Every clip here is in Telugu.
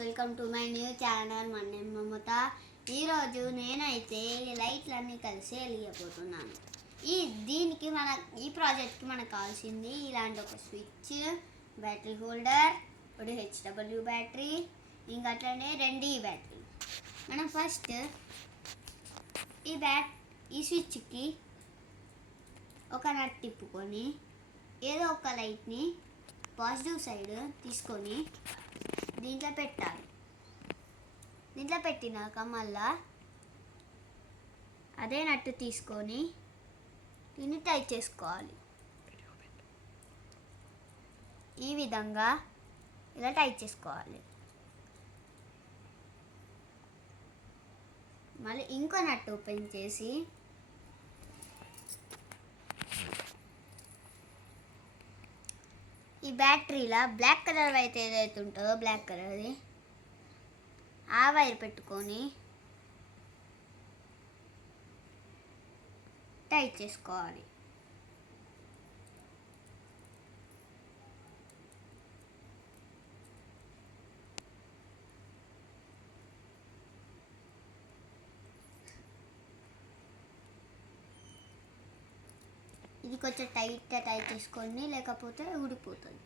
Welcome to my new channel. మన నేమ్ మమత. ఈరోజు నేనైతే లైట్లన్నీ కలిసి వెలిగిపోతున్నాను. ఈ ప్రాజెక్ట్కి మనకు కావాల్సింది ఇలాంటి ఒక స్విచ్, బ్యాటరీ హోల్డర్, ఒకటి హెచ్డబ్ల్యూ బ్యాటరీ, ఇంకా అట్లనే 2 బ్యాటరీ. మనం ఫస్ట్ ఈ స్విచ్కి ఒక నట్ తిప్పుకొని ఏదో ఒక లైట్ని పాజిటివ్ సైడ్ తీసుకొని దీంట్లో పెట్టాలి. దీంట్లో పెట్టినాక మళ్ళా అదే నట్టు తీసుకొని దీన్ని టైట్ చేసుకోవాలి. ఈ విధంగా ఇలా టైట్ చేసుకోవాలి. మళ్ళీ ఇంకో నట్టు ఓపెన్ చేసి ఈ బ్యాటరీలో బ్లాక్ కలర్ అయితే ఏదైతే ఉంటుందో బ్లాక్ కలర్ది ఆ వైర్ పెట్టుకొని టైట్ చేసుకోవాలి. ఇది కొంచెం టైట్ చేసుకోండి, లేకపోతే ఊడిపోతుంది.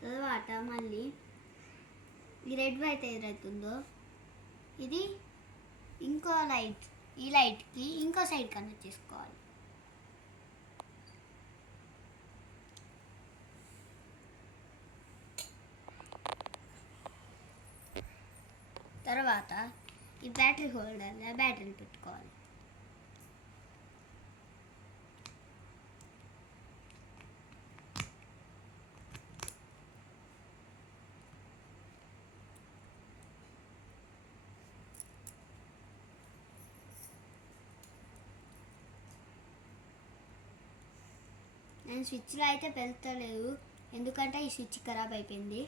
తర్వాత మళ్ళీ ఈ రెడ్ వైట్ ఏదైతుందో ఇది ఇంకో లైట్, ఈ లైట్కి ఇంకో సైడ్ కనెక్ట్ చేసుకోవాలి. తర్వాత ఈ బ్యాటరీ హోల్డర్లో బ్యాటరీ పెట్టుకోవాలి. నేను స్విచ్లో అయితే పెడతలేదు, ఎందుకంటే ఈ స్విచ్ ఖరాబ్ అయిపోయింది.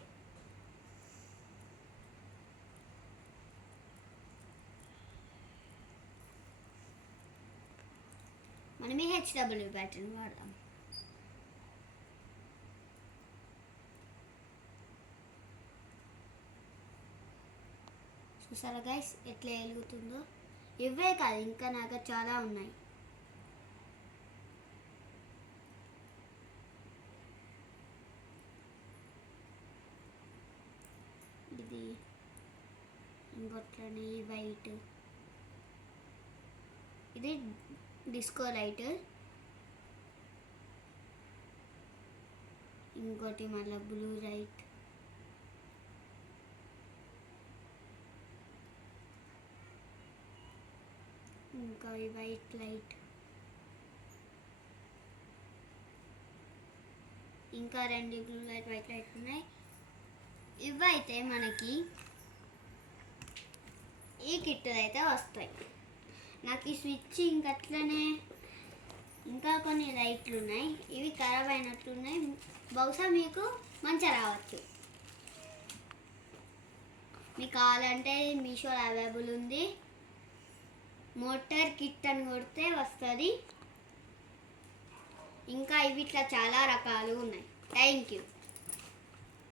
మనమే హెచ్డబ్ల్యూ బ్యాటరీని వాడదాం. చూసారా గైస్ ఎట్లా వెలుగుతుందో? ఇవే కాదు, ఇంకా నాకు చాలా ఉన్నాయి. ఇది ఇంకొట్లనే వైట్, ఇది డిస్కో లైట్, ఇంకోటి మళ్ళీ బ్లూ లైట్, ఇంకా ఈ వైట్ లైట్, ఇంకా 2 బ్లూ లైట్ వైట్ లైట్ ఉన్నాయి. ఇవైతే మనకి ఈ కిట్ అయితే వస్తాయి. నాకు ఈ స్విచ్ ఇంకట్లనే ఇంకా కొన్ని లైట్లు ఉన్నాయి, ఇవి ఖరాబ్ అయినట్లున్నాయి. బహుశా మీకు మంచిగా రావచ్చు. మీకు కావాలంటే మీషోలో అవైలబుల్ ఉంది. మోటార్ కిట్ అని కొడితే వస్తుంది. ఇంకా ఇవి ఇట్లా చాలా రకాలు ఉన్నాయి. Thank you.